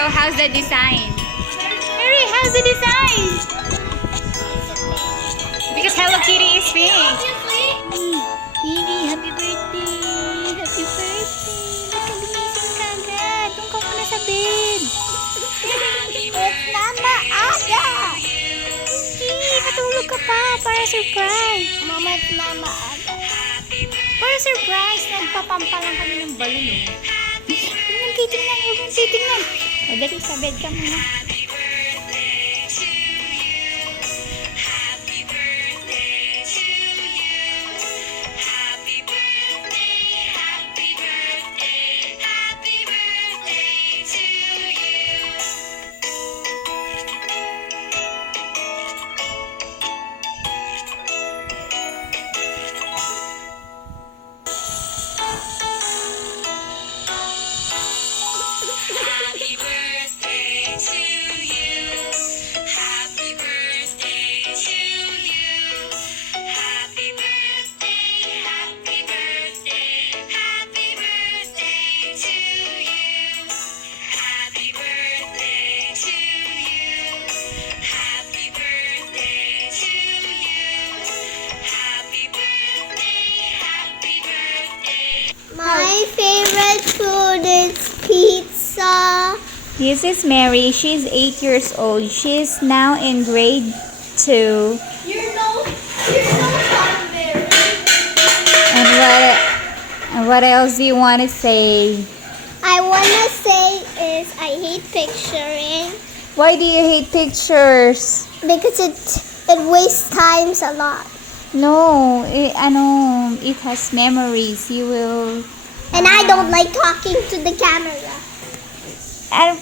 So, how's the design? Mary, how's the design? Because Hello Kitty is pink. Baby, happy birthday! Happy birthday! Ba't ka gumising ka agad? Doon ka muna sa bed. It's not maaga. Hindi, matulog ka pa para surprise. Mama, it's not maaga. Para surprise, nagpapampa lang kami ng balon. Huwag mong titingnan, huwag mong titingnan. O, dali, sa bed ka muna. Happy birthday to you. Happy birthday to you. Happy birthday, happy birthday, happy birthday to you. Happy birthday to you. Happy birthday to you. Happy birthday, happy birthday. My favorite food is pizza. This is Mary. She's 8 years old. She's now in grade 2. You're no fun there. And what else do you want to say? I wanna say is I hate picturing Why do you hate pictures? because it wastes times a lot. No, it has memories. You will... And I don't like talking to the camera.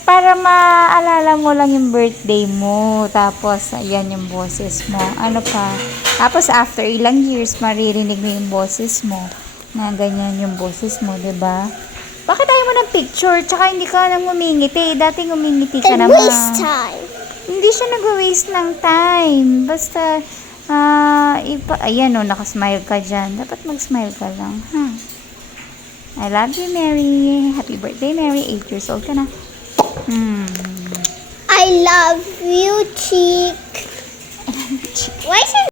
Para maalala mo lang yung birthday mo. Tapos, ayan yung boses mo. Ano pa? Tapos, after ilang years, maririnig mo yung boses mo. Na ganyan yung boses mo, 'di ba? Bakit ayaw mo ng picture? Tsaka hindi ka nang ngumingiti. Dati ngumingiti ka It naman. wastes time. Hindi siya nag-waste ng time. Basta, ayan o, nakasmile ka dyan. Dapat mag-smile ka lang, ha? I love you, Mary. Happy birthday, Mary. 8 years old ka na. I love you, cheek. Why is it